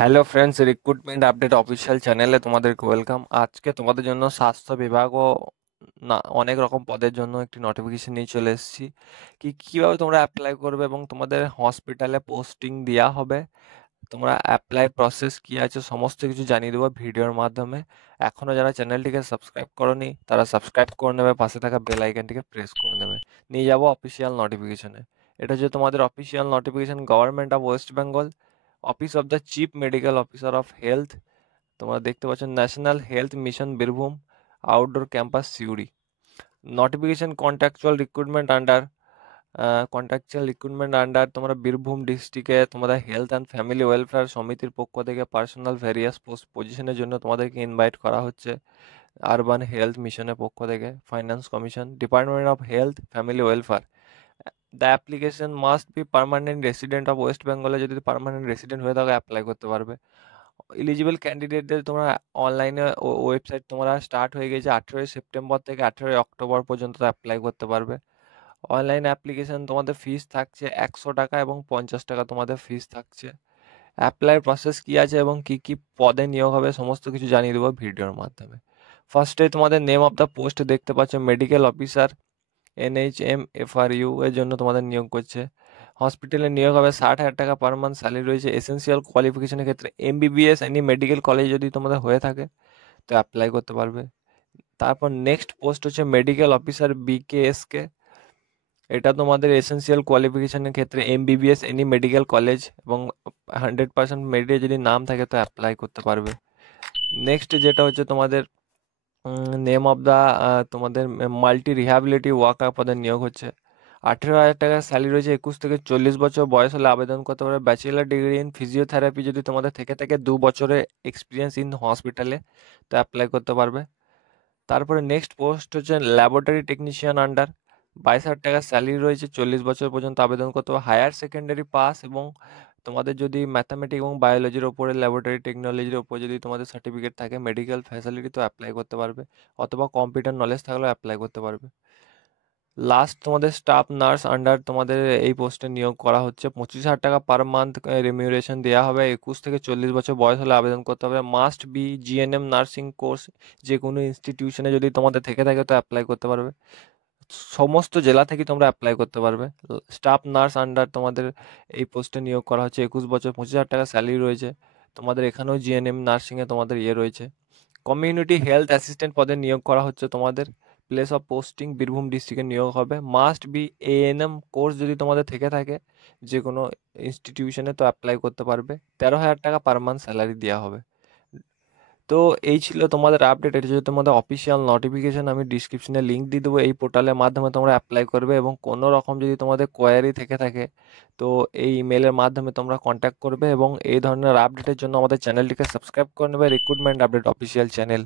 Hello friends, recruitment update official চ্যানেলে তোমাদেরকে welcome. আজকে তোমাদের জন্য স্বাস্থ্য বিভাগ ও না অনেক রকম পদের জন্য একটি নোটিফিকেশন নিয়ে চলে এসেছি। কিভাবে তোমরা অ্যাপ্লাই করবে এবং তোমাদের হসপিটালে পোস্টিং দেওয়া হবে, তোমরা অ্যাপ্লাই প্রসেস কি আছে সমস্ত কিছু জানিয়ে দেবো ভিডিওর মাধ্যমে। এখনও যারা চ্যানেলটিকে সাবস্ক্রাইব করনি তারা সাবস্ক্রাইব করে নেবে, পাশে থাকা বেল আইকনটিকে প্রেস করে নেবে। নিয়ে যাবো অফিসিয়াল নোটিফিকেশনে। এটা হচ্ছে তোমাদের official notification, government of West Bengal, office of the chief medical officer of health. তোমরা দেখতে পাচ্ছ national health mission Birbhum, outdoor campus Suri. Notification contractual recruitment under তোমরা বীরভূম ডিস্ট্রিক্টে তোমাদের হেলথ অ্যান্ড ফ্যামিলি ওয়েলফেয়ার সমিতির পক্ষ থেকে পার্সোনাল ভেরিয়াস পজিশনের জন্য তোমাদেরকে ইনভাইট করা হচ্ছে। আরবান হেলথ মিশনের পক্ষ থেকে, finance commission, department of health family welfare. The application must be permanent resident of West বেঙ্গলে, যদি পার্মানেন্ট রেসিডেন্ট হয়ে থাকো অ্যাপ্লাই করতে পারবে। এলিজিবল ক্যান্ডিডেটদের তোমরা অনলাইনে ওয়েবসাইট তোমরা স্টার্ট হয়ে গেছে 18ই সেপ্টেম্বর থেকে 18ই অক্টোবর পর্যন্ত অ্যাপ্লাই করতে পারবে। অনলাইন অ্যাপ্লিকেশন তোমাদের ফিস থাকছে 100 টাকা এবং 50 টাকা তোমাদের ফিস থাকছে। অ্যাপ্লাই প্রসেস কি আছে এবং কি কি পদে নিয়োগ হবে সমস্ত কিছু জানিয়ে দেবো ভিডিওর মাধ্যমে। ফার্স্টে তোমাদের নেম অফ দ্য পোস্ট দেখতে পাচ্ছ, মেডিকেল অফিসার, NHMFRU এর জন্য তোমাদের নিয়োগ করছে। হসপিটালে নিয়োগ হবে, 60,000 টাকা পার মান্থ স্যালারি রয়েছে। এসেন্সিয়াল কোয়ালিফিকেশনের ক্ষেত্রে MBBS এনি মেডিকেল কলেজ যদি তোমাদের হয়ে থাকে তো অ্যাপ্লাই করতে পারবে। তারপর নেক্সট পোস্ট হচ্ছে মেডিকেল অফিসার BKSK। এটা তোমাদের এসেন্সিয়াল কোয়ালিফিকেশনের ক্ষেত্রে MBBS এনি মেডিকেল কলেজ এবং 100% মেরিটে যদি নাম থাকে তো অ্যাপ্লাই করতে পারবে। নেক্সট যেটা হচ্ছে তোমাদের নেম অফ দ্য তোমাদের মাল্টি রিহ্যাবিলিটি ওয়ার্কার পদে নিয়োগ হচ্ছে। 18,000 টাকা স্যালারি রয়েছে। 21 থেকে 40 বছর বয়স হলে আবেদন করতে পারবে। ব্যাচেলার ডিগ্রি ইন ফিজিওথেরাপি যদি তোমাদের থেকে থাকে, 2 বছরের এক্সপিরিয়েন্স ইন হসপিটালে তো অ্যাপ্লাই করতে পারবে। তারপরে নেক্সট পোস্ট হচ্ছে ল্যাবরেটরি টেকনিশিয়ান আন্ডার। 22,000 টাকা স্যালারি রয়েছে। 40 বছর পর্যন্ত আবেদন করতে হবে। হায়ার সেকেন্ডারি পাস এবং তোমাদের যদি ম্যাথামেটিক্স এবং বায়োলজির ওপরে, ল্যাবরেটরি টেকনোলজির ওপর যদি তোমাদের সার্টিফিকেট থাকে, মেডিকেল ফ্যাসিলিটি তো অ্যাপ্লাই করতে পারবে, অথবা কম্পিউটার নলেজ থাকলেও অ্যাপ্লাই করতে পারবে। লাস্ট তোমাদের স্টাফ নার্স আন্ডার তোমাদের এই পোস্টে নিয়োগ করা হচ্ছে। 25,000 টাকা পার মান্থ রেমিউরেশন দেওয়া হবে। 21 থেকে 40 বছর বয়স হলে আবেদন করতে হবে। Must be GNM nursing course যে কোনো ইনস্টিটিউশনে যদি তোমাদের থেকে থাকে তো অ্যাপ্লাই করতে পারবে। সমস্ত জেলা থেকে তোমরা অ্যাপ্লাই করতে পারবে। স্টাফ নার্স আন্ডার তোমাদের এই পোস্টে নিয়োগ করা হচ্ছে। 21 বছর, 25,000 টাকা স্যালারি রয়েছে। তোমাদের এখানেও GNM নার্সিংয়ে তোমাদের রয়েছে। কমিউনিটি হেলথ অ্যাসিস্ট্যান্ট পদে নিয়োগ করা হচ্ছে তোমাদের। প্লেস অফ পোস্টিং বীরভূম ডিস্ট্রিক্টে নিয়োগ হবে। মাস্ট বি ANM কোর্স যদি তোমাদের থেকে থাকে যে কোনো ইনস্টিটিউশনে তো অ্যাপ্লাই করতে পারবে। 13,000 টাকা পার মান্থ স্যালারি দেওয়া হবে। তো এই ছিল তোমাদের আপডেট। এটা যদি তোমাদের অফিসিয়াল নোটিফিকেশন, আমি ডিসক্রিপশনে লিঙ্ক দিয়ে দেবো। এই পোর্টালের মাধ্যমে তোমরা অ্যাপ্লাই করবে এবং কোনো রকম যদি তোমাদের কোয়ারি থেকে থাকে তো এই ইমেলের মাধ্যমে তোমরা কন্ট্যাক্ট করবে। এবং এই ধরনের আপডেটের জন্য আমাদের চ্যানেলটিকে সাবস্ক্রাইব করে নেবে, রিক্রুটমেন্ট আপডেট অফিসিয়াল চ্যানেল।